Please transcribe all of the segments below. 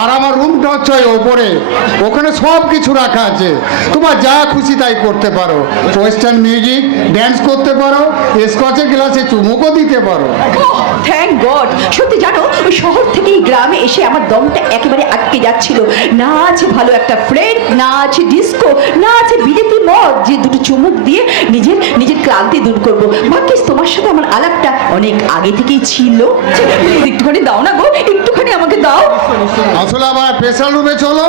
আর আমার রুমটা হচ্ছে ওই ওপরে, ওখানে সব কিছু রাখা আছে, তোমার যা খুশি তাই করতে পারো। ওয়েস্টার্ন মিউজিক, ড্যান্স করতে পারো, স্কচের গ্লাসে চুমুকও দিতে পারো। Thank god. সত্যি জানো, ওই শহর থেকে এই গ্রামে এসে আমার দমটা একেবারে আটকে যাচ্ছিল। না আছে ভালো একটা ফ্রেন্ড, না আছে ডিস্কো, না আছে বিদেশি মদ, যে দুটো চুমুক দিয়ে নিজের নিজের ক্লান্তি দূর করবো। ভাগ্যিস তোমার সাথে আমার আলাপটা অনেক আগে থেকেই ছিল। প্লিজ একটুখানি দাও না গো, একটুখানি আমাকে দাও। আসলে আবার স্পেশাল রুমে চলো।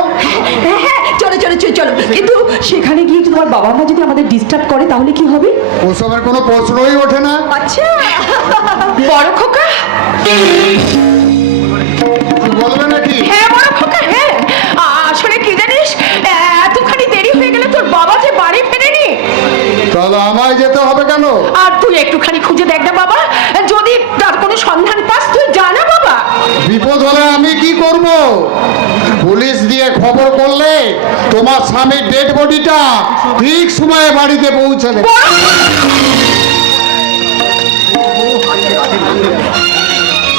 হ্যাঁ হ্যাঁ, চলো চলো চলো চলো। কিন্তু সেখানে গিয়ে তোমার বাবা মা যদি আমাদের ডিস্টার্ব করে তাহলে কি হবে? ওসবের কোনো প্রশ্নই ওঠে না। আচ্ছা বড় খোকা, বলবে নাকি? হ্যাঁ বড় খোকা, হ্যাঁ। আসলে কি জানিস, এতখানি দেরি হয়ে গেলে তোর বাবা যে বাড়ি ফেরেনি। তাহলে আমায় যেতে হবে কেন? আর তুই একটুখানি খুঁজে দেখ না বাবা, যদি তার কোনো সন্ধান পাস তুই জানা বাবা। বিপদ হলে আমি কি করব? পুলিশ দিয়ে খবর করলে তোমার স্বামীর ডেড বডিটা ঠিক সময়ে বাড়িতে পৌঁছে দেবে।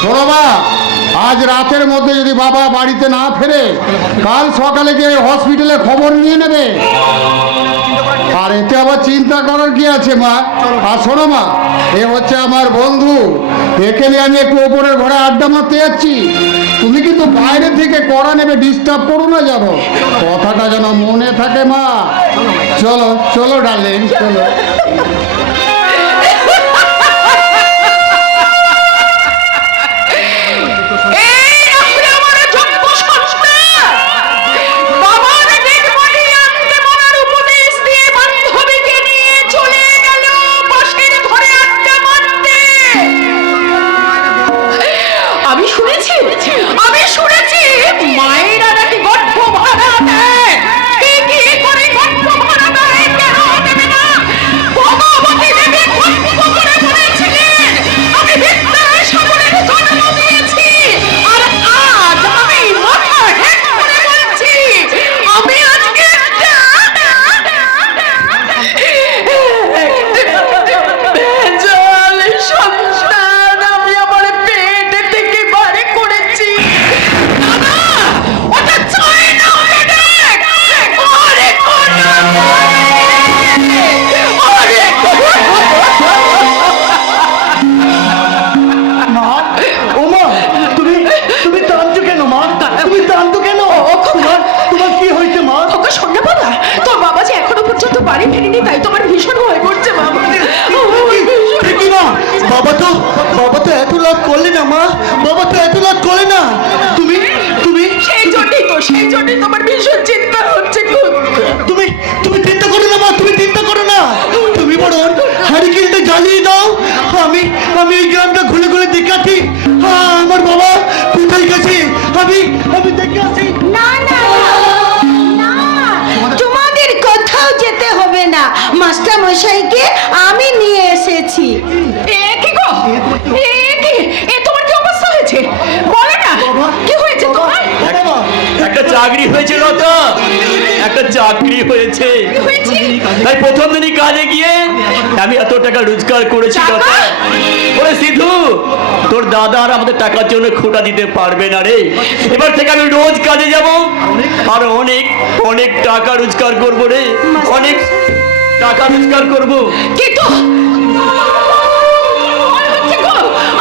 শোনো মা, আজ রাতের মধ্যে যদি বাবা বাড়িতে না ফেরে, কাল সকালে গিয়ে হসপিটালে খবর নিয়ে নেবে। আর এতে আবার চিন্তা করার কি আছে মা? আর শোনো মা, এ হচ্ছে আমার বন্ধু, একে নিয়ে আমি একটু ওপরের ঘরে আড্ডা মারতে যাচ্ছি। তুমি কিন্তু বাইরে থেকে কড়া নেবে, ডিস্টার্ব করো না যেন, কথাটা যেন মনে থাকে মা। চলো চলো ডার্লিং, চলো। মায়েরা নাকি গর্ভ ভাড়া দেয়। কি করে গর্ভ ভাড়া দেয়, কেন দেবে না? ভগবতী দেবী গর্ভ করে বলেছিলেন আমি বিদ্যার সাগরের জন্ম দিয়েছি। আর আজ আমি মাথা হেঁট করে বলছি আমি আজকে ভেজাল সন্তান আমি আমার পেট থেকে বাড়ি করেছি। তোর বাবা যে এখনো পর্যন্ত বাড়ি ফেরেনি, তাই তোমার ভীষণ ভয় করছে বাবা। বাবা তো এত লাভ করলে না মা, বাবা তো এত লাভ করে না। তুমি তুমি সেই জন্যই তোমার ভীষণ চিন্তা হচ্ছে। তুমি তুমি চিন্তা করো না মা, তুমি চিন্তা করো না। তুমি বরং হারিকেনটা জ্বালিয়ে দাও, আমি আমি এই গ্রামটা ঘুরে ঘুরে দেখাচ্ছি আমার বাবা কোথায় গেছে। আমি আমি দেখে আসি। না না না, তোমাদের কোথাও যেতে হবে না, মাস্টার মশাইকে আমি নিয়ে এসেছি। কি গো, তোমার কি অবস্থা হয়েছে বলে না, কি হয়েছে তোমার? একটা চাকরি হয়েছিল তো, একটা চাকরি হয়েছে, তাই প্রথম দিনই কাজে গিয়ে আমি এত টাকা রোজগার করেছি। ওরে সিধু, তোর দাদা আর আমাদের টাকার জন্য খোটা দিতে পারবে না রে। এবার থেকে আমি রোজ কাজে যাব আর অনেক অনেক টাকা রোজগার করবো রে, অনেক টাকা রোজগার করবো। কিন্তু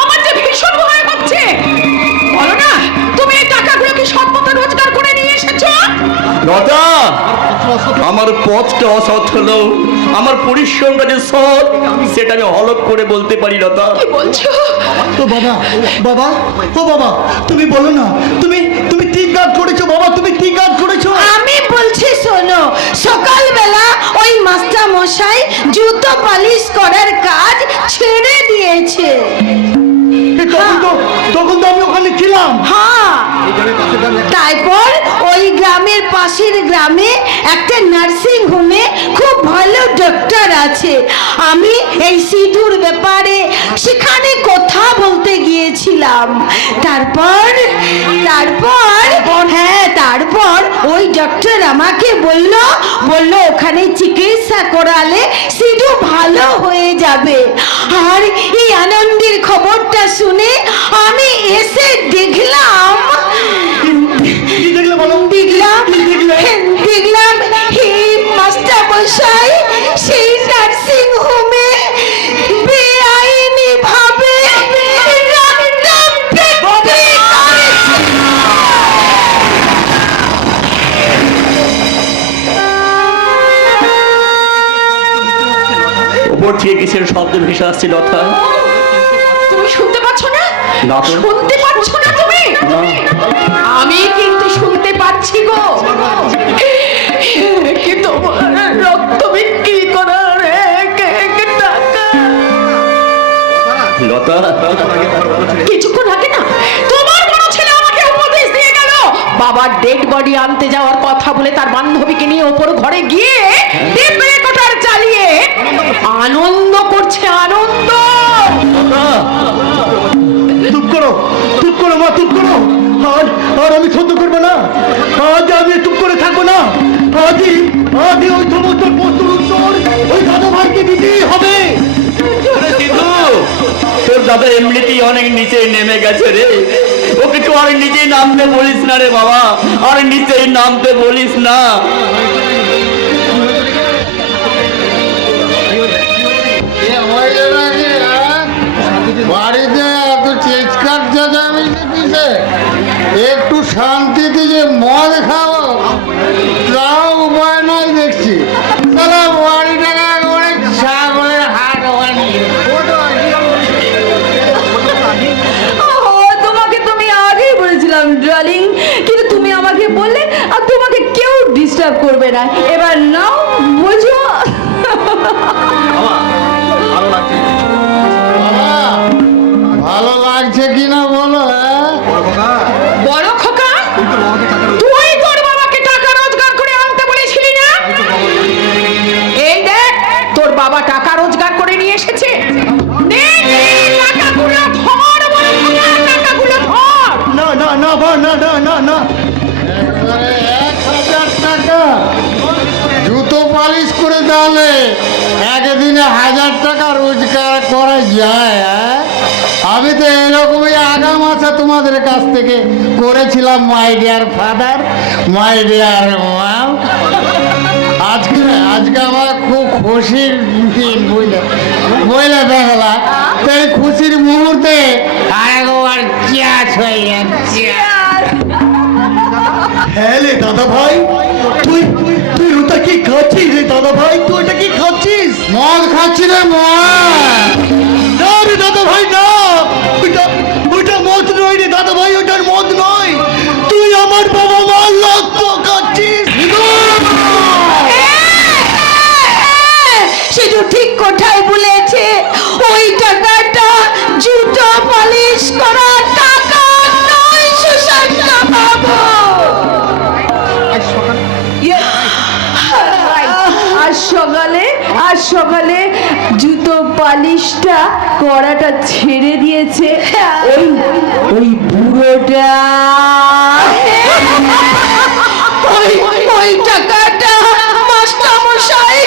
আমার যে ভীষণ ভয় হচ্ছে। বলো না, তুমি এই টাকাগুলো কি সব মতো রোজগার করে নিয়ে এসেছো? লতা, আমার পথটা অসৎ হলো, আমার পরিশ্রমটা যে সৎ সেটা আমি হলক করে বলতে পারি। লতা, কি বলছো? তো বাবা বাবা ও বাবা, তুমি বলো না, তুমি তুমি কি কাজ করেছো বাবা, তুমি কি কাজ করেছো? আমি বলছি শোনো, সকালবেলা ওই মাস্টার মশাই জুতো পালিশ করার কাজ ছেড়ে দিয়েছে। তখন তো আমি ওখানে ছিলাম। হ্যাঁ, তারপর ওই গ্রামের পাশের গ্রামে একটা নার্সিং হোমে খুব ভালো ডক্টর আছে। আমি এই সিধুর ব্যাপারে সেখানে কথা বলতে গিয়েছিলাম। তারপর ওই ডক্টর আমাকে বলল ওখানে চিকিৎসা করালে সিধু ভালো হয়ে যাবে। আর এই আনন্দের খবরটা শুনে আমি এসে দেখলাম থেকে কিসের শব্দ ভেসে আসছে লতা? তুমি শুনতে পাচ্ছ না? না তো। শুনতে পাচ্ছ না তুমি? আমি কিন্তু শুনতে পাচ্ছি গো। কি তোমার রক্ত বিক্রি করার এক টাকা। লতা, কিছুক্ষণ আগে না তোমার বড় ছেলে আমাকে উপদেশ দিয়ে গেল, বাবার ডেড বডি আনতে যাওয়ার কথা বলে তার বান্ধবীকে নিয়ে ওপর ঘরে গিয়ে টেপ রেকর্ডার চালিয়ে আনন্দ করছে, আনন্দ। চুপ করো মা, চুপ করো। আর আমি সহ্য করবো না। আজ আমি চুপ করে থাকবো না। আজই ওই সমস্ত প্রশ্নের উত্তর ওই দাদা ভাইকে দিতেই হবে। আরে সিধু, তোর দাদা এমনিতেই অনেক নিচে নেমে গেছে রে, ওকে তো আর নিচে নামতে বলিস না রে বাবা, আর নিচে নামতে বলিস না। বাড়িতে এত চেষ্টার চেঁচামেচি কিসে? একটু শান্তিতে যে মদ খাবো তাও উপায় নাই দেখছি। তাহলে বাড়িটাকে একবারে ছাগলের হাট বানিয়ে তোমাকে তুমি আগেই বলেছিলাম ডার্লিং, কিন্তু তুমি আমাকে বললে আর তোমাকে কেউ ডিস্টার্ব করবে না। এবার নাও বুঝো। বাবা, ভালো লাগছে কিনা বলো? বড় খোকা, তুই তোর বাবাকে টাকা রোজগার করে আনতে বলেছিলি না? এই দেখ, তোর বাবা টাকা রোজগার করে নিয়ে এসেছে। নে নে, টাকাগুলো ধর বড় খোকা, টাকাগুলো ধর। না না না মা, না না না না। একবারে 1000 টাকা জুতো পালিশ করে তাহলে একদিনে 1000 টাকা রোজগার করা যায়? আমি তো এরকমই আগাম আশা তোমাদের কাছ থেকে করেছিলাম, my dear father, my dear mom. আজকে আমার খুব খুশির দিন, বুঝলে দেখলা। তো এই খুশির মুহূর্তে আরেকবার চ্যাস হয়ে যাচ্ছে। হ্যাঁ রে দাদা ভাই, তুই ওটা কি খাচ্ছিস রে দাদা ভাই? তুই ওটা কি খাচ্ছিস? মদ খাচ্ছি রে মদ। না রে দাদা ভাই, না। ওইটা মদ নয় রে দাদা ভাই, ওটার মদ নয়। তুই আমার বাবা মার রক্ত খাচ্ছিস। সেটা ঠিক কোথায় বলেছে। ওই টাকাটা জুতো পালিশ করা টাকা নয় সুশান্ত বাবু। আজ সকালে জুতো পালিশটা করাটা ছেড়ে দিয়েছে ওই বুড়োটা। ওই টাকাটা মাস্টার মশাই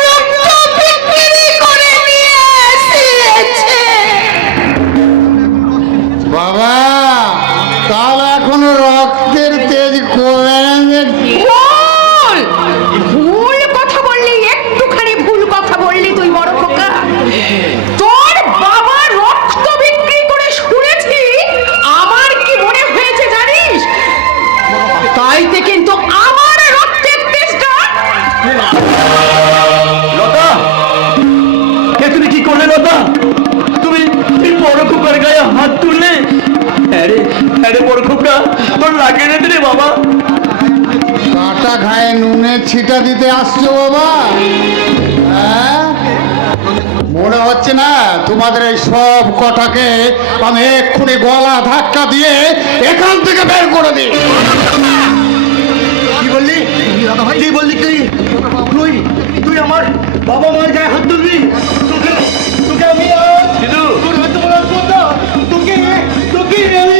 রক্ত বিক্রি করে নিয়ে এসেছে। বাবা, তাহলে এখনো রক্তের তেজ কমে গেছে। ভুল কথা বললি, একটুখানি ভুল কথা বললি তুই বড় খোকা। তোর বাবা রক্ত বিক্রি করে শুনেছি, আমার কি মনে হয়েছে জানিস? তাইতে কিন্তু আমার রক্তের তেজটা। লতা, এ তুমি কি করলে লতা? তুমি বড় খোকার গায়ে হাত তুললে? হ্যাঁ রে বড় খোকা, তোর লাগে না রে বাবা? কাটা ঘায়ে নুনের ছিটা দিতে আসছো বাবা? হ্যাঁ, মনে হচ্ছে না তোমাদের এই সব কটাকে আমি এক্ষুনি গলা ধাক্কা দিয়ে এখান থেকে বের করে দিই। কি বললি? কি বললি তুই আমার বাবা মার গায়ে হাত তুলবি? তোকে আমি সিধু, তোর হাত বলা কথা, তোকে আমি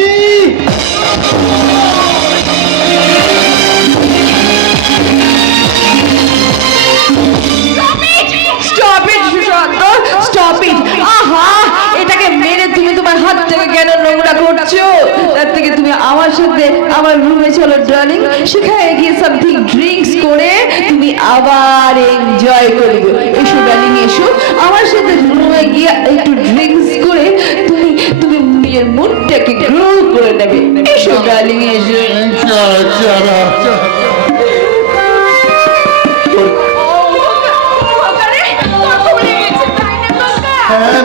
stop it Sushant, stop it. আহা, এটাকে মেরে তুমি তোমার হাতটাকে কেন নোংরা করছো? তার থেকে তুমি আমার সাথে আমার রুমে চলো ডার্লিং, সেখানে গিয়ে সামথিং ড্রিঙ্কস করে তুমি আবার এনজয় করবে। এসো ডার্লিং, এসো আমার সাথে রুমে গিয়ে একটু ড্রিঙ্কস করে তুমি তুমি নিজের মুডটাকে গ্রো করে নেবে। এসো ডার্লিং, এসো। চলো চলো চলো। ওখানে কথা বলে গেছে।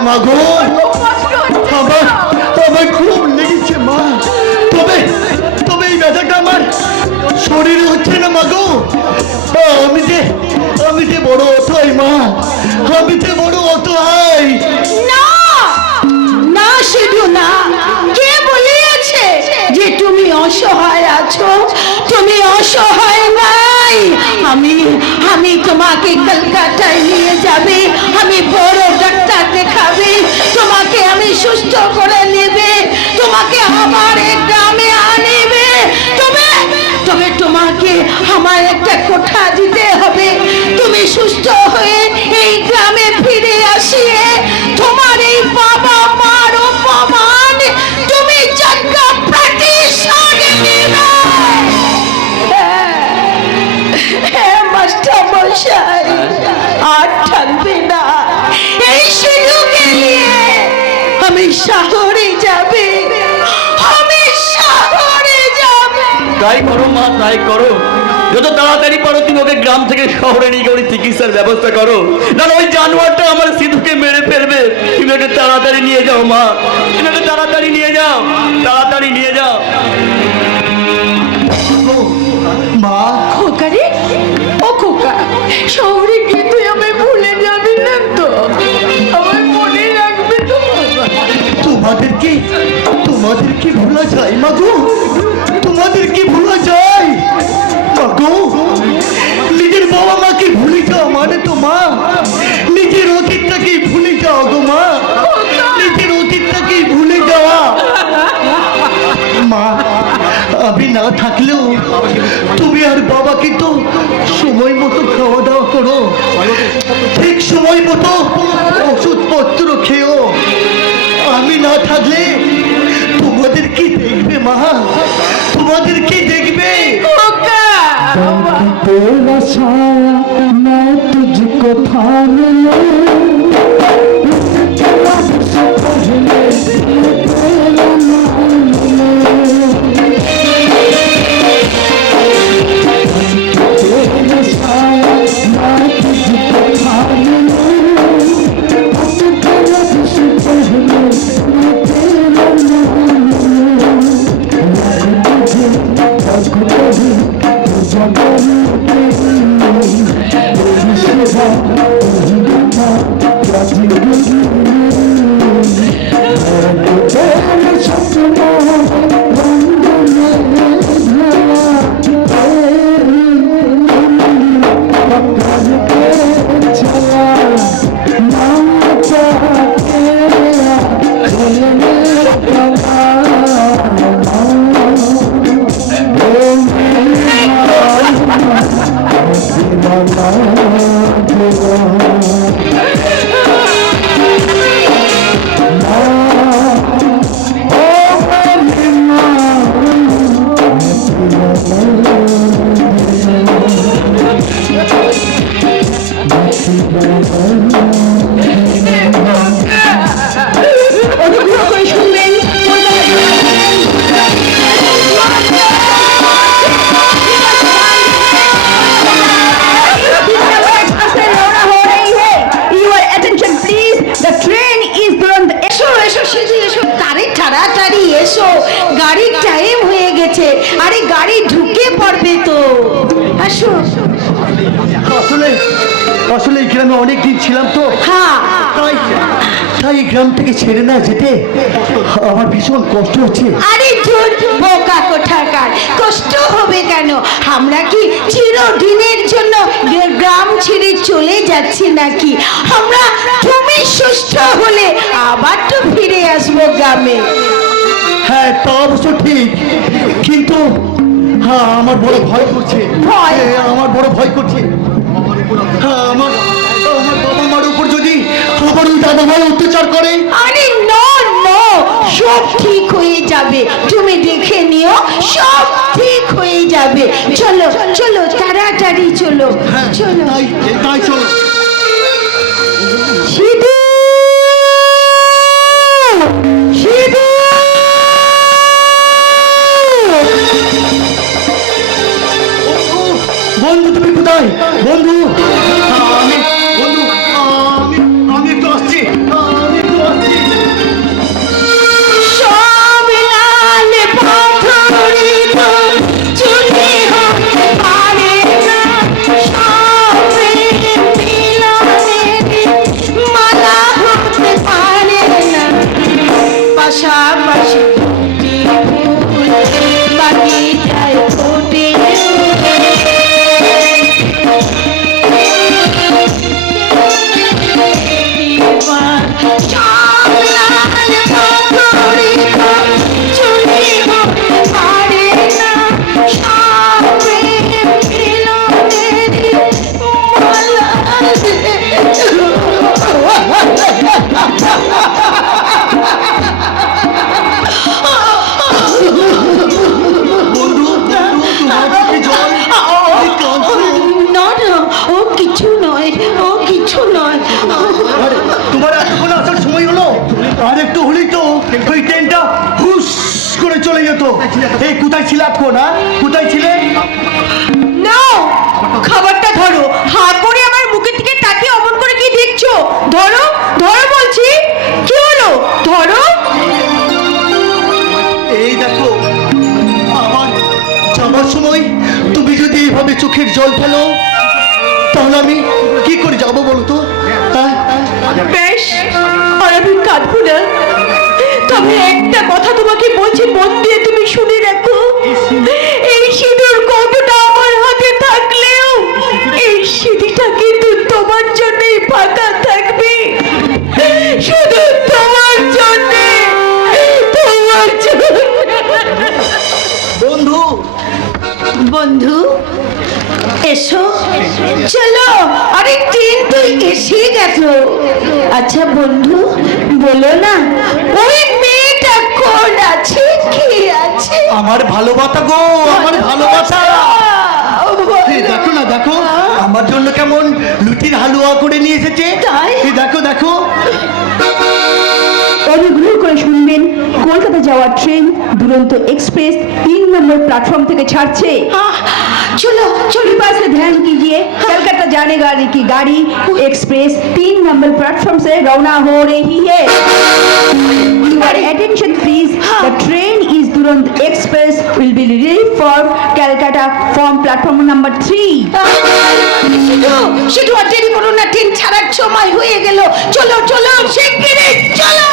মা গো, আমার আমার খুব লেগেছে মা। তবে তবে এই ব্যথাটা আমার শরীরে হচ্ছে না মা গো। আমি যে বড় অসহায় মা, আমি যে বড় অসহায়। না না শুধু না, কে বলিয়েছে যে তুমি অসহায় আছো? তুমি অসহায় নাই। আমি তোমাকে কলকাতায় নিয়ে যাবে, আমি বড় ডাক্তার দেখাবে, তোমাকে আমি সুস্থ করে নেবে, তোমাকে আমার এই গ্রামে আনবে। তবে তোমাকে আমার একটা কোঠা দিতে হবে। তুমি সুস্থ হয়ে এই গ্রামে ফিরে আসিয়ে তোমার এই বাবা মার অপমান তুমি যোগ্য প্রতিশোধ নেবে। হ্যাঁ মাস্টার মশাই, আর থাকবে না এই শিলুকে নিয়ে আমি শহরে যাবে, আমি শহরে যাবে। তাই করো মা, তাই করো। যত তাড়াতাড়ি পারো তুমি ওকে গ্রাম থেকে শহরে নিয়ে গিয়ে চিকিৎসার ব্যবস্থা করো, না ওই জানোয়ারটা আমার সিধুকে মেরে ফেলবে। তুমি ওকে তাড়াতাড়ি নিয়ে যাও মা, তুমি ওকে তাড়াতাড়ি নিয়ে যাও, তাড়াতাড়ি নিয়ে যাও। মা খোকা রে, ও খোকা, শহরে গিয়ে তুই আমায় ভুলে যাবি না তো? আমায় মনে রাখবে তো? তোমাদেরকে ভোলা যায় মা গো? তোমাদেরকে ভোলা যায় মা গো? নিজের বাবা মাকে ভুলে যাও মানে তো মা নিজের অতীতটাকে ভুলে যাও গো মা, নিজের অতীতটাকে ভুলে যাওয়া। মা আমি না থাকলেও তুমি আর বাবাকে তো সময় মতো খাওয়া দাওয়া করো, ঠিক সময় মতো ওষুধপত্র খেও। আমি না থাকলে তোমাদের কি দেখবে মা, তোমাদের কি দেখবে? तेरा साया मैं तुझको थाम लूं, इसके बाद से पहले तेरा नाम लूं। तेरा साया मैं तुझको थाम लूं, इसके बाद से पहले तेरा नाम लूं। অনুগ্রহ করে শুনবেন, তাড়াতাড়ি এসো, গাড়ির টাইম হয়ে গেছে। আরে গাড়ি ঢুকে পড়বে তো, আসো। আসলে আসলে এই গ্রামে অনেকদিন ছিলাম তো, হ্যাঁ তাই তাই এই গ্রাম থেকে ছেড়ে না যেতে আমার ভীষণ কষ্ট হচ্ছে। আরে ধুর, বোকা কোঠাকার, কষ্ট হবে কেন? আমরা কি চিরদিনের জন্য গ্রাম ছেড়ে চলে যাচ্ছি নাকি? তুমি সুস্থ হলে আবার তো ফিরে আসবো গ্রামে। হ্যাঁ তা অবশ্য ঠিক, কিন্তু হ্যাঁ আমার বড় ভয় করছে। ভয়? আমার বড় ভয় করছে। হ্যাঁ আমার বাবা মার উপর যদি আবার ওই দাদা ভাই অত্যাচার করে। আরে নো নো, সব ঠিক হয়ে যাবে, তুমি দেখে নিও, সব ঠিক হয়ে যাবে। চলো চলো তাড়াতাড়ি চলো, হ্যাঁ চলো। তাই চলো। সিধু, সিধু, বন্ধু তুমি কোথায়? বন্ধু আমি একটু আসছি, আমি একটু বাকিটায় ফোটে বন্ধু তোমার চোখে জল, তুমি কাঁদছো? না না, ও কিছু নয়, ও কিছু নয়। আরে, তোমার এতক্ষণ আসার সময় হলো, আর একটু হলেই তো ওই ট্রেনটা হুস করে চলে যেত। এই কোথায় ছিল এখন? কোথায় ছিলে? নাও খাবারটা ধরো। হাত করে আমার মুখের দিকে তাকিয়ে অমন করে কি দেখছো? ধরো ধরো বলছি। কি হলো? ধরো। এই দেখো, আমার যাবার সময় তুমি যদি এইভাবে চোখের জল ফেলো, তাহলে আমি কি করে যাবো বলো তো? হ্যাঁ? বেশ, আর আমি কাঁদবো না। তবে একটা কথা তোমাকে বলছি, মন দিয়ে তুমি শুনে রাখো। এই সিঁদুর কৌটোটা আমার হাতে থাকলেও এই সিঁড়িটা কিন্তু তোমার জন্যই ফাঁকা থাকবে। শুধু তোমার জন্যে, তোমার জন্য। বন্ধু, বন্ধু এসো, চলো। আরে ট্রেন তো এসে গেল। আচ্ছা বন্ধু, বলো না ওই মেয়েটা কোন আছে, কি আছে? আমার ভালোবাসা গো, আমার ভালোবাসা। এই দেখো না, দেখো আমার জন্য কেমন লুচির হালুয়া করে নিয়ে এসেছে। তাই? এই দেখো দেখো। অনুগ্রহ করে শুনবেন, কলকাতা যাওয়ার ট্রেন दुरंत एक्सप्रेस 3 नंबर प्लेटफॉर्म থেকে ছাড়ছে। চলো চলো, कृपा से ध्यान कीजिए, कलकत्ता जाने वाली की गाड़ी एक्सप्रेस 3 नंबर प्लेटफॉर्म से रवाना हो रही है। Your attention please, the train is Durand Express will be relieved for Calcutta from platform number 3. শুধু আর দেরি করো না, ট্রেন ছাড়ার সময় হয়ে গেল। চলো চলো, শিগগিরই চলো।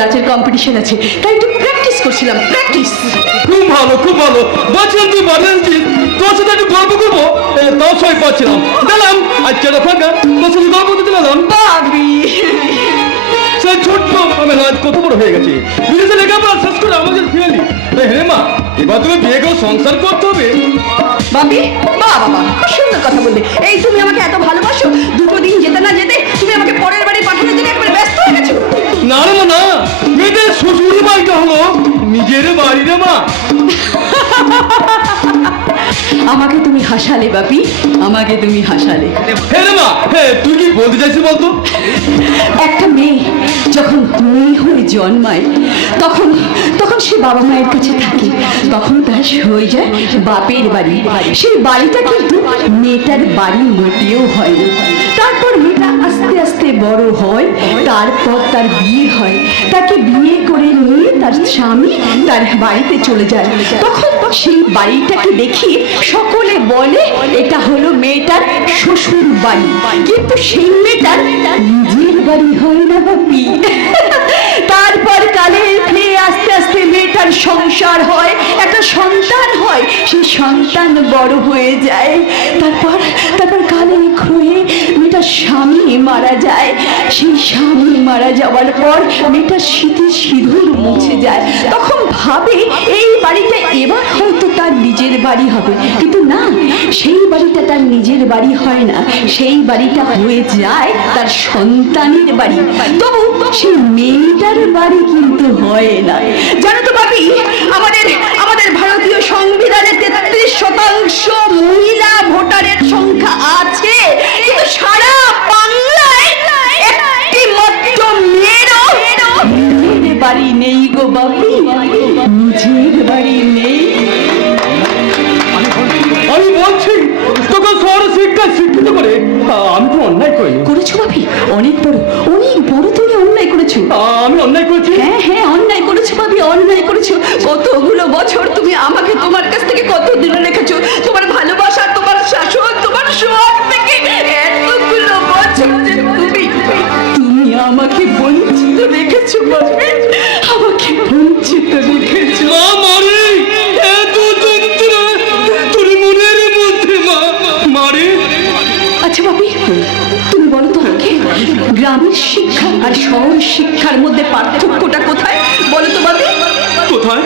নাচের কম্পিটিশন আছে, তাই একটু প্র্যাকটিস করছিলাম। প্র্যাকটিস। খুব ভালো, খুব ভালো। বলছিলাম তুই বাড়ি আসছিস, তোর সাথে একটু গল্প করবো, তাও সবাই পাচ্ছিলাম। গেলাম আজকে ফাঁকা, তোর সাথে গল্প করতে গেলাম। বাবরি, সেই ছোট্ট আমি আজ কত বড় হয়ে গেছে, বিদেশে লেখাপড়া শেষ করে আমাদের ফিরলি। হ্যাঁ মা, এবার তুমি বিয়ে করে সংসার করতে হবে। বাবি, বাহ বাবা, খুব সুন্দর কথা বললে। এই তুমি আমাকে এত ভালোবাসো, দুটো দিন যেতে না যেতে তুমি আমাকে পরের বাড়ি পাঠানোর জন্য একেবারে ব্যস্ত হয়ে গেছো। না রে মা, না, মেয়েদের শ্বশুর বাড়িটা হলো নিজের বাড়ি রে মা। আমাকে তুমি হাসালে বাপি, আমাকে তুমি হাসালে। হ্যাঁ রে মা, হ্যাঁ তুই কি বলতে চাইছিস বলতো? একটা মেয়ে যখন মেয়ে হয়ে জন্মায় তখন তখন সে বাবা মায়ের কাছে থাকে, তখন তার হয়ে যায় বাপের বাড়ি। সেই বাড়িটা কিন্তু মেয়েটার বাড়ি মোটেও হয় না। তারপর মেয়েটা আস্তে আস্তে বড় হয়, তারপর তার বিয়ে হয়, তাকে বিয়ে করে নিয়ে তার স্বামী তার বাড়িতে চলে যায়। তখন সেই বাড়িটাকে দেখিয়ে সকলে বলে এটা হলো মেয়েটার শ্বশুর বাড়ি, কিন্তু সেই মেয়েটার নিজের বাড়ি হয় না বাপি। তারপর কালে ফিরে আস্তে আস্তে মেয়েটার সংসার হয়, একটা সন্তান হয়, সেই সন্তান বড় হয়ে যায়। তারপর তারপর কালে হয়ে মেয়েটার স্বামী মারা যায়। সেই স্বামী মারা যাওয়ার পর মেয়েটার স্মৃতি সিঁদুর মুছে যায়। তখন ভাবে এই বাড়িটা এবার হয়তো তার নিজের বাড়ি হবে, কিন্তু না, সেই বাড়িটা তার নিজের বাড়ি হয় না, সেই বাড়িটা হয়ে যায় তার সন্তানের বাড়ি। তবু সেই মেয়েটার বাড়ি কিন্তু হয় না। জানো তো বাপি, আমাদের আমাদের ভারতীয় সংবিধানে 33% মহিলা ভোটারের সংখ্যা আছে, কিন্তু সারা বাংলায় একটি মাত্র মেয়েরও নিজের বাড়ি নেই গো বাপি, নিজের বাড়ি নেই। আমি বলছি তোকে শহরে শিক্ষিত করে আমি তো অন্যায় করিনি। করেছো বাপি, অনেক বড় তুমি অন্যায় করেছো। আমি অন্যায় করেছি? হ্যাঁ হ্যাঁ, অন্যায় করেছো বাপি, অন্যায় করেছো। কতগুলো বছর তুমি আমাকে তোমার কাছ থেকে কত দূরে রেখেছো, তোমার ভালোবাসা, তোমার শাসন, তোমার সব থেকে এতগুলো বছর যে তুমি আমাকে বঞ্চিত রেখেছো বাপি, আমাকে বঞ্চিত রেখেছো। মারে এত যন্ত্রণা তোর মনের মধ্যে মারে। আচ্ছা বাপি, তুমি বলো তো আমাকে, গ্রামের শিক্ষা আর শহরের শিক্ষার মধ্যে পার্থক্যটা কোথায় বলো তো বাপি? কোথায়?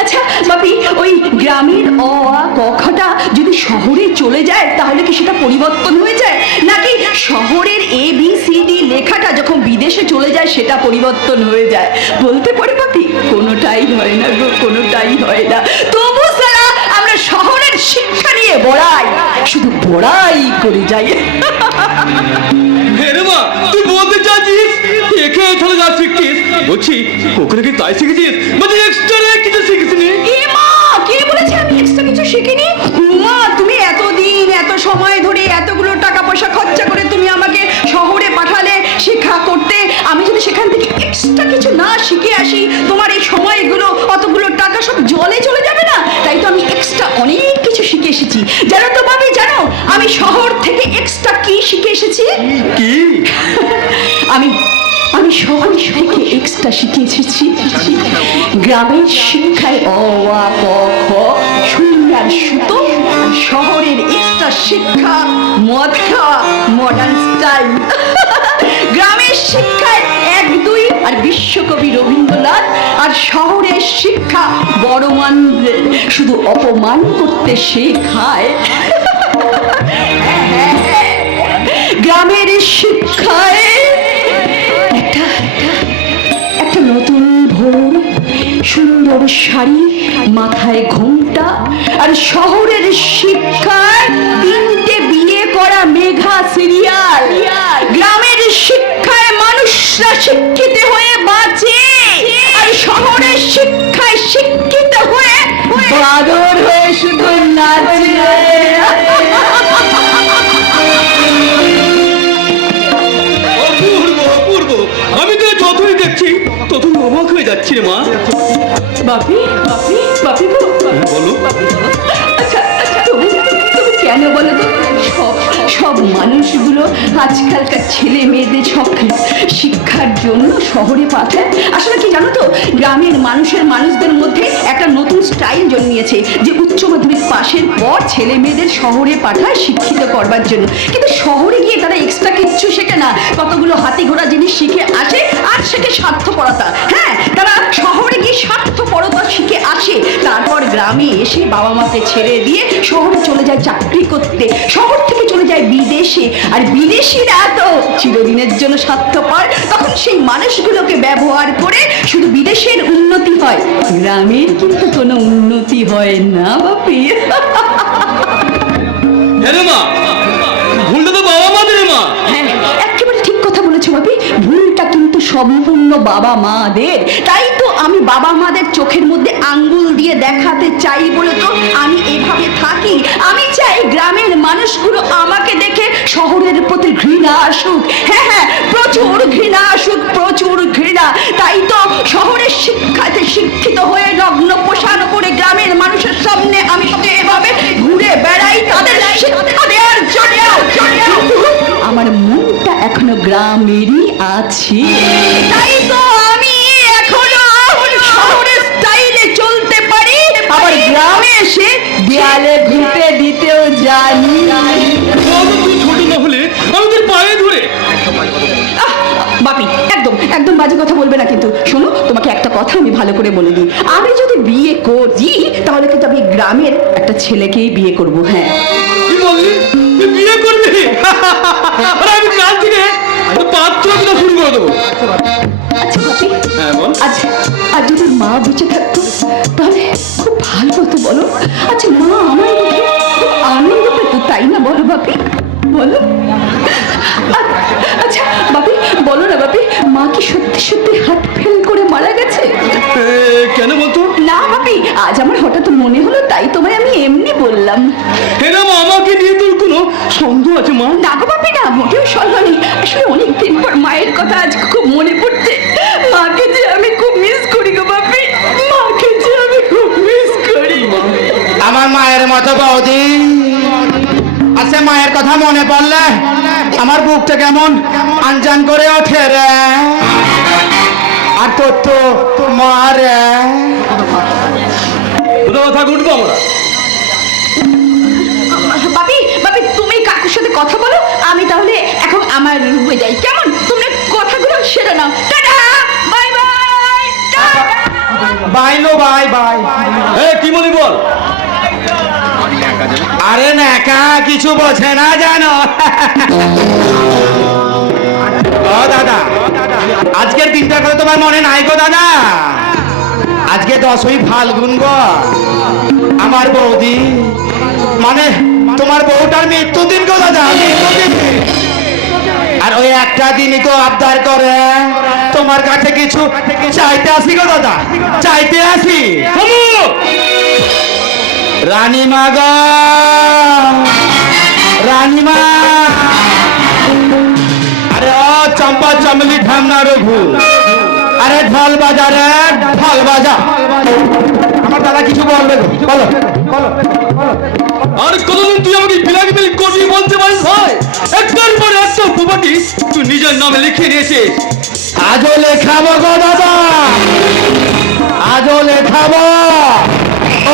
আচ্ছা বাপি, ওই গ্রামের অ আ ক খটা যদি শহরে চলে যায় তাহলে কি সেটা পরিবর্তন হয়ে যায়, নাকি শহরের এ বি সি ডি লেখাটা যখন বিদেশে চলে যায় সেটা পরিবর্তন হয়ে যায়? বলতে পারে বাপি, কোনোটাই হয় না গো, কোনোটাই হয় না। তবু সারা আমরা শহরের শিক্ষা নিয়ে বড়াই, শুধু বড়াই করে যাই। হ্যাঁ রে মা, তুই বলতে চাচ্ছিস একে চলে যা শিখছিস? বলছি ওখানে কি তাই শিখেছিস, মানে এক্সট্রা কিছু শিখিসনি? এ মা, কে বলেছে আমি এক্সট্রা কিছু শিখিনি? মা, তুমি এতদিন এত সময় ধরে এতগুলো টাকা পয়সা খরচা করে তুমি আমাকে শহরে পাঠালে শিক্ষা করতে, আমি যদি সেখান থেকে এক্সট্রা কিছু না শিখে আসি তোমার এই সময়গুলো অতগুলো টাকা সব জলে চলে যাবে না? তাই তো আমি এক্সট্রা অনেক কিছু শিখে এসেছি। জানো তো বাবি, জানো আমি শহর থেকে এক্সট্রা কি শিখে এসেছি? কি? আমি শহর থেকে এক্সট্রা শিখে এসেছি গ্রামের শিক্ষায় অ আ ক খ সুই আর সুতো, শহরের এক্সট্রা শিক্ষা মদ খাওয়া, মডার্ন স্টাইল। গ্রামের শিক্ষায় 1 2 আর বিশ্বকবি রবীন্দ্রনাথ, আর শহরের শিক্ষা বড় মানুষদের শুধু অপমান করতে শেখায়। গ্রামের শিক্ষায় একটা নতুন ভোর, সুন্দর শাড়ি, মাথায় ঘোমটা, আর শহরের শিক্ষায় 3টে বিয়ে করা মেঘা সিরিয়াল। গ্রামের শিক্ষায় মানুষরা শিক্ষিত হয়ে বাঁচে, আর শহরের শিক্ষায় শিক্ষিত হয়ে বাদর হয়ে শুধু নাচে। অপূর্ব, আমি তো যতই দেখছি ততই অবাক হয়ে যাচ্ছি রে মা। বাপি বাপি বাপি গো, বলো। আচ্ছা তুমি কেন বলো তো, সব মানুষগুলো আজকালকার ছেলে মেয়েদের সব শিক্ষার জন্য শহরে পাঠায়? আসলে কি জানো তো, গ্রামের মানুষদের মধ্যে একটা নতুন স্টাইল জন্মিয়েছে যে উচ্চ মাধ্যমিক পাশের পর ছেলে মেয়েদের শহরে পাঠায় শিক্ষিত করবার জন্য। কিন্তু শহরে গিয়ে তারা এক্সট্রা কিচ্ছু শেখে না, কতগুলো হাতি ঘোড়া জিনিস শিখে আসে আর শেখে স্বার্থপরতা। হ্যাঁ, তারা শহরে গিয়ে স্বার্থপরতা শিখে আসে, তারপর গ্রামে এসে বাবা মাকে ছেড়ে দিয়ে শহরে চলে যায় চাকরি করতে, শহর থেকে চলে যায় বিদেশে। আর বিদেশিরা তো চিরদিনের জন্য স্বার্থপর, তখন সেই মানুষগুলোকে ব্যবহার করে শুধু বিদেশের উন্নতি হয়, গ্রামের কিন্তু কোনো উন্নতি হয় না বাপি। হ্যাঁ রে মা, ভুলটা তো বাবা মাদের রে মা। হ্যাঁ, একেবারে ঠিক কথা বলেছো বাপি, ভুলটা কিন্তু সম্পূর্ণ বাবা মাদের। তাই তো আমি বাবা মাদের চোখের মধ্যে আঙ্গুল দিয়ে দেখাতে চাই বলে তো আমি এভাবে থাকি। আমি চাই গ্রামের মানুষগুলো আমাকে দেখে শহরের প্রতি ঘৃণা আসুক। হ্যাঁ হ্যাঁ, প্রচুর ঘৃণা আসুক, প্রচুর ঘৃণা। তাই তো শহরের শিক্ষাতে শিক্ষিত হয়ে নগ্ন পোশাক করে গ্রামের মানুষের সামনে আমি শুধু এভাবে ঘুরে বেড়াই তাদের শিক্ষা দেওয়ার জন্য। কিন্তু আমার মনটা এখনো গ্রামেরই আছে। তাই তো আমি এখনো শহরের স্টাইলে চলতে পারি, আবার গ্রামে এসে দেয়ালে ঘুঁটে দিতেও জানি। তুই ছোট না হলে আমি তোর পায়ে ধরে। বাপি, একদম একদম বাজে কথা বলবে না কিন্তু। শোনো, তোমাকে একটা কথা আমি ভালো করে বলে দিই, আমি যদি বিয়ে করি তাহলে কিন্তু আমি গ্রামের একটা ছেলেকেই বিয়ে করব। হ্যাঁ, কি বললি? তুই বিয়ে করবি? আরে আমি কাল থেকে পাত্র কিনা শুরু করে দেবো। আচ্ছা বাপি, হ্যাঁ বল। আচ্ছা, আর যদি মা বেঁচে থাকতো তাহলে খুব ভালো হতো, বলো? আচ্ছা, মা আমার মুখে খুব আনন্দ পেত, তাই না? বলো বাপি, বলো। আচ্ছা বাপি, বলো না বাপি, মা কি সত্যি সত্যি হার্ট ফেল করে মারা গেছে? কেন বলতো? না বাপি, আজ আমার হঠাৎ মনে হলো, তাই তোমায় আমি এমনি বললাম। হ্যাঁ মা, আমাকে নিয়ে তোর কোনো সন্দেহ আছে মা? না গো বাপি, না, মোটেও সন্দেহ নেই। আসলে অনেকদিন পর মায়ের কথা আজ খুব মনে পড়ছে। মাকে যে আমি খুব মিস করি গো বাপি, মাকে যে আমি খুব মিস করি। আমার মায়ের মতো বৌদি আছে, মায়ের কথা মনে পড়লে আমার বুকটা কেমন আনজান করে ওঠে রে। আর তোর তো মা রে, কোথাও থাক, উঠবো আমরা। বাপি, বাপি, তুমি কাকুর সাথে কথা বলো, আমি তাহলে এখন আমার রুমে যাই, কেমন? তোমরা কথাগুলো সেরে নাও। Tata, bye bye, tata. Bye লো, বাই বাই। কি বলি বল? আরে নাকা কিছু বোঝে না জানো। ও দাদা, আজকের দিনটা করে তোমার মনে নাই গো দাদা? আজকে 10ই ফাল্গুন গো। আমার বৌদি, মানে তোমার বউটার মৃত্যুদিন গো দাদা, মৃত্যুদিন। আর ওই একটা দিনই তো আবদার করে তোমার কাছে কিছু চাইতে আসি গো দাদা, চাইতে আসি। রানীমা গো, রানীমা। আরে ও চম্পা চমলি ঢামনা রঘু, আরে ঢোল বাজা রে, ঢোল বাজা। আমার দাদা কিছু বলবে গো, বলো বলো। আর কতদিন তুই আমাকে বিলাগিবিলি করবি বলতে পারিস ভাই? একটার পর একটা প্রপার্টি তুই নিজের নামে লিখে নিয়েছিস। আজও লেখাবো গো দাদা, আজও লেখাবো।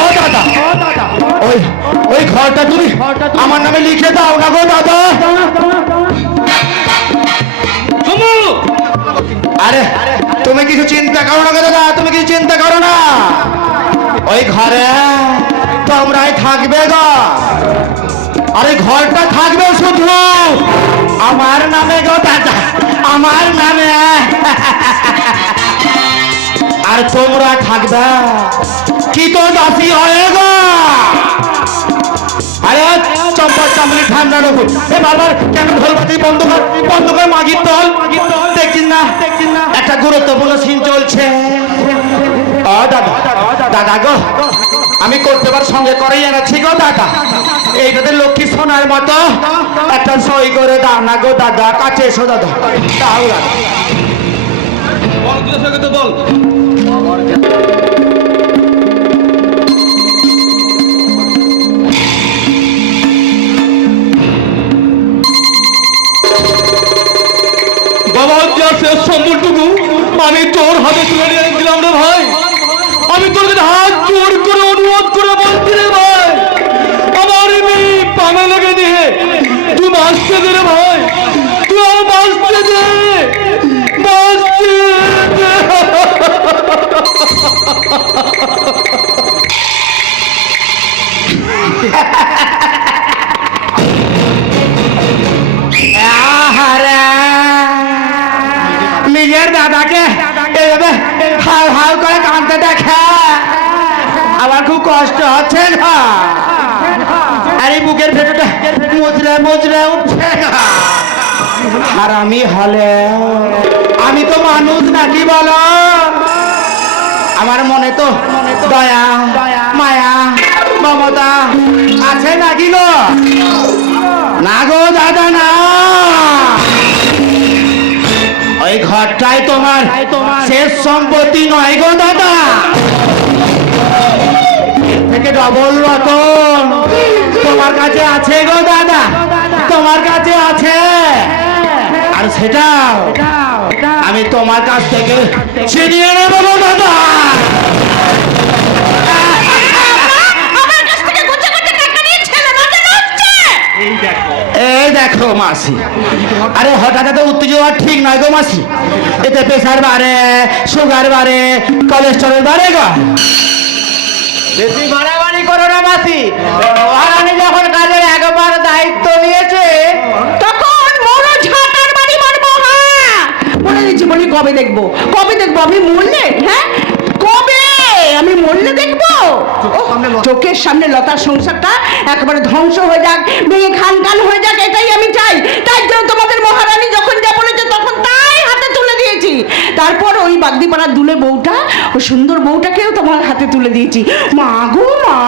ও দাদা, ওই ওই ঘরটা তুমি আমার নামে লিখে দাও না গো দাদা। আরে তুমি কিছু চিন্তা করো না গো দাদা, তুমি কিছু চিন্তা করো না। ওই ঘরে তোমরাই থাকবে গো। আরে ঘরটা থাকবে শুধু আমার নামে গো দাদা, আমার নামে। আর তোমরা থাকবে কি তো দাসী হয়ে গো। আরে চম্পা চামড়ি ঠান্ডা রাখো, এ বারবার কেন ঢোলবাতি বন্ধ কর, বন্ধ কর, মাগির দল দেখছিস না একটা গুরুত্বপূর্ণ সিন চলছে। ও দাদা, দাদা গো, আমি করতে পার সঙ্গে করেই এনেছি গো দাদা। এইটাতে লক্ষ্মী সোনার মতো একটা সই করে দাও না গো দাদা, কাছে এসো দাদা, দাও দাদা। বল। বাবা হত্যার শেষ সম্বলটুকু আমি তোর হাতে তুলে নিয়ে দিলাম রে ভাই। আমি তোর কাছে হাত জোর করে অনুরোধ করে বলছি রে ভাই, আমার মেয়ে পানা লেগে দিয়ে তুই বাঁচতে দে রে ভাই, তুই আর বাঁচতে দে, বাঁচতে দে। আমার খুব কষ্ট হচ্ছে না, আরে বুকের ভেতরটা মুচড়ে মুচড়ে উঠছে না। আর আমি হলে আমি তো মানুষ নাকি বলো? আমার মনে তো দয়া মায়া মমতা আছে নাকি গো? না গো দাদা না, ওই ঘরটাই তোমার শেষ সম্পত্তি নয় গো দাদা, এর থেকে ডবল রতন তোমার কাছে আছে গো দাদা, তোমার কাছে আছে। আর সেটাও আমি তোমার কাছ থেকে ছিনিয়ে নেব গো দাদা। এই দেখো মাসি, আরে হঠাৎ এত উত্তেজনা ঠিক নয় গো মাসি, এতে প্রেসার বাড়ে, সুগার বাড়ে, কোলেস্টেরল বাড়ে গো। বেশি বাড়াবাড়ি করো না মাসি, মহারানী যখন কাজের একবার দায়িত্ব নিয়েছে তখন মোরো ঝাঁটার বাড়ি মারবো। হ্যাঁ বলে দিচ্ছি, বলি কবে দেখবো, কবে দেখবো আমি মরলে? হ্যাঁ কবে আমি মরলে দেখবো? চোখের সামনে লতার সংসারটা একেবারে ধ্বংস হয়ে যাক, ভেঙে খান খান হয়ে যাক, এটাই আমি চাই। তাই জন্য তোমাদের মহারানী যখন যা বলেছে তখন তাই হাতে তুলে দিয়েছি। তারপর ওই বাগদিপাড়ার দুলে বউটা, ওই সুন্দর বউটাকেও তোমার হাতে তুলে দিয়েছি। মা গো মা,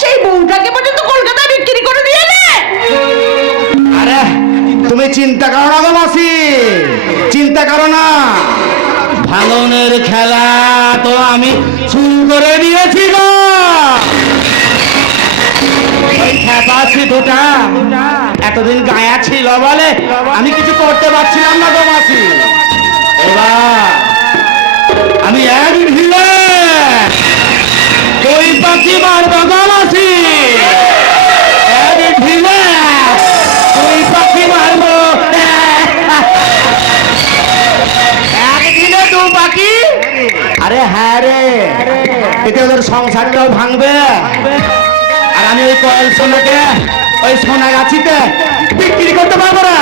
সেই বউটাকে পর্যন্ত কলকাতায় বিক্রি করে দিয়ে দে। আরে তুমি চিন্তা করো না গো মাসি, চিন্তা করো না, ভাঙনের খেলা তো আমি শুরু করে দিয়েছি গো। ওই খেপা সিধুটা এতদিন গায়া ছিল বলে আমি কিছু করতে পারছিলাম না গো মাসি। এবার আমি এক ঢিলে ওই পাখি মারবো গো মাসি, এক ঢিলে ওই পাখি মারবো, এক ঢিলে দু পাখি। আরে হ্যাঁ রে, এতে ওদের সংসারটাও ভাঙবে, আর আমি ওই কয়েল সোনাকে ওই সোনাগাছিতে বিক্রি করতে পারবো না।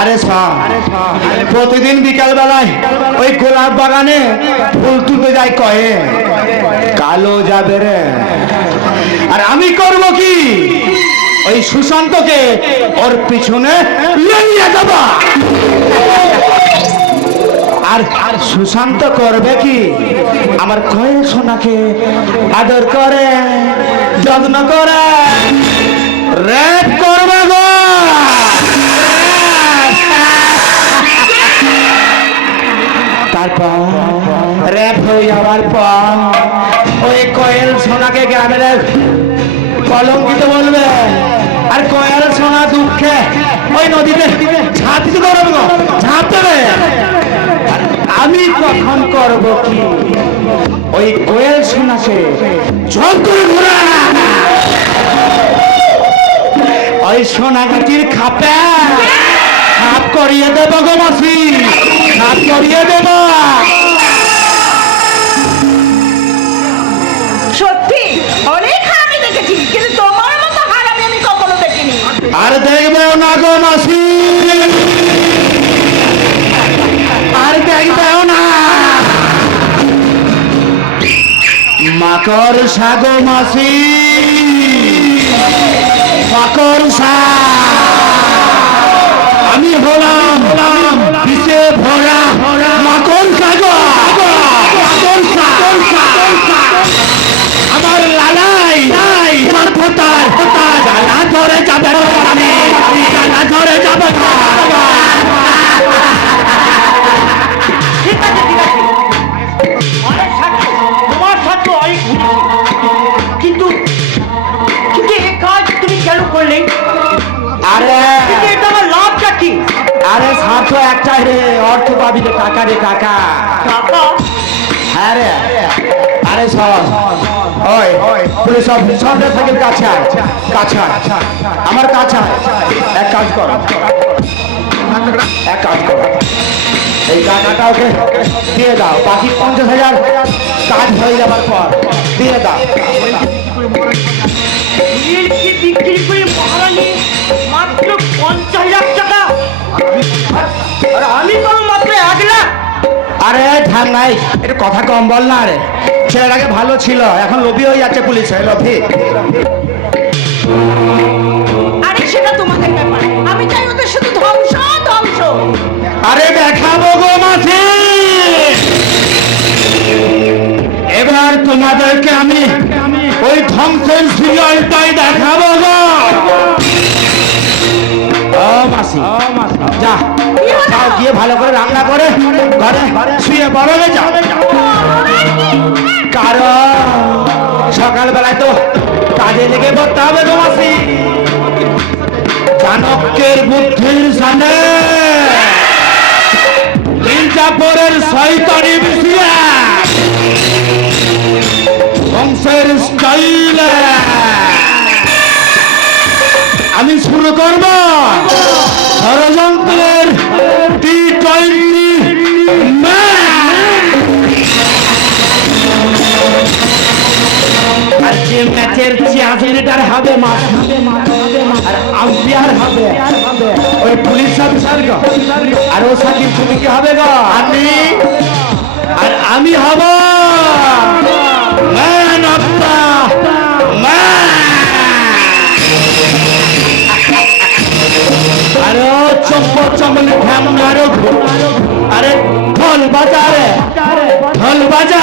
আরে সব প্রতিদিন বিকাল বেলায় ওই গোলাপ বাগানে ফুল তুলতে যাই কয়ে, কালো যাবে রে। আর আমি করব কি, ওই সুশান্তকে ওর পিছনে নিয়ে যাব। আর সুশান্ত করবে কি, আমার কয়েল সোনাকে আদর করে যত্ন করে রেপ করবে গো। তারপর রেপ হয়ে যাওয়ার পর ওই কয়েল সোনাকে গ্রামের কলঙ্কিত বলবে, আর কয়েল সোনা দুঃখে ওই নদীতে ঝাঁপ দিতে করবে গো, ঝাঁপ দেবে। আমি তখন করব কি, ওই কোয়েল সোনাকে জল করে ঘোরা ওই সোনাগাছির খাপে খাপ করিয়ে দেব গো মাসি, খাপ করিয়ে দেব। সত্যি অনেক হারামি দেখেছি, কিন্তু তোমার মতো হারামি আমি কখনো দেখিনি। আর দেখবেও না গো মাসি, আর দেখবেও না। মাকড় সাগো মাসি, মাকড় সা, আমি হলাম বিষে ভরা মাকড় সাগো, মাকড় সা। আমার লালাই আমার ফোটার জ্বালা ধরে যাবে, জ্বালা ধরে যাবে। ঠিক আছে অনেক সাক্ষ্য, তোমার সাক্ষ্য অনেক কিন্তু কিন্তু এই কাজ তুমি কেন করলে? আরে কিন্তু এটা আমার লাভটা কি? আরে স্বার্থ একটাই রে, অর্থ পাবি রে, টাকা রে, টাকা। টাকা? হ্যাঁ রে, আরে সব ওই পুলিশ সব সন্ধ্যা থেকে কাছে আয়, কাছে আয়, আমার কাছে আয়। এক কাজ কর, এক কাজ কর, এই টাকাটা ওকে দিয়ে দাও, বাকি 50,000 কাজ হয়ে যাবার পর দিয়ে দাও। নীলকে বিক্রি করে মহারানী মাত্র 50,000 টাকা, আর আমি পাবো মাত্র 1 লাখ। আরে থাম নাই, একটু কথা কম বল না রে। ছেলেটাকে ভালো ছিল, এখন লোভী হয়ে যাচ্ছে পুলিশে, লোভী। আরে সেটা তোমাদের ব্যাপার, আমি চাই ওদের শুধু ধ্বংস ধ্বংস। আরে দেখাবো গো মাসি, এবার তোমাদেরকে আমি ওই ধ্বংসের সিরিয়ালটাই দেখাবো গো। ও মাসি, যা যাও, গিয়ে ভালো করে রান্না করে ঘরে শুয়ে বড় হয়ে যাও, কারণ সকালবেলায় তো কাজে লেগে পড়তে হবে গো মাসি। চাণক্যের বুদ্ধির সামনে মির্জাপুরের শয়তানি মিশিয়ে বংশের স্টাইলে আমি শুরু করব ষড়যন্ত্রের T20 আর যে ম্যাচের 86 লিটার হবে মাছ, আর আম্পায়ার হবে ওই পুলিশ অফিসার গো, আর ও সাকিব তুমি কি হবে গো? আমি হব ম্যান অফ দ্য ম্যাচ। আরে ও চমলি ঠ্যামনা আরো, আরে ঢোল বাজা রে, ঢোল বাজা।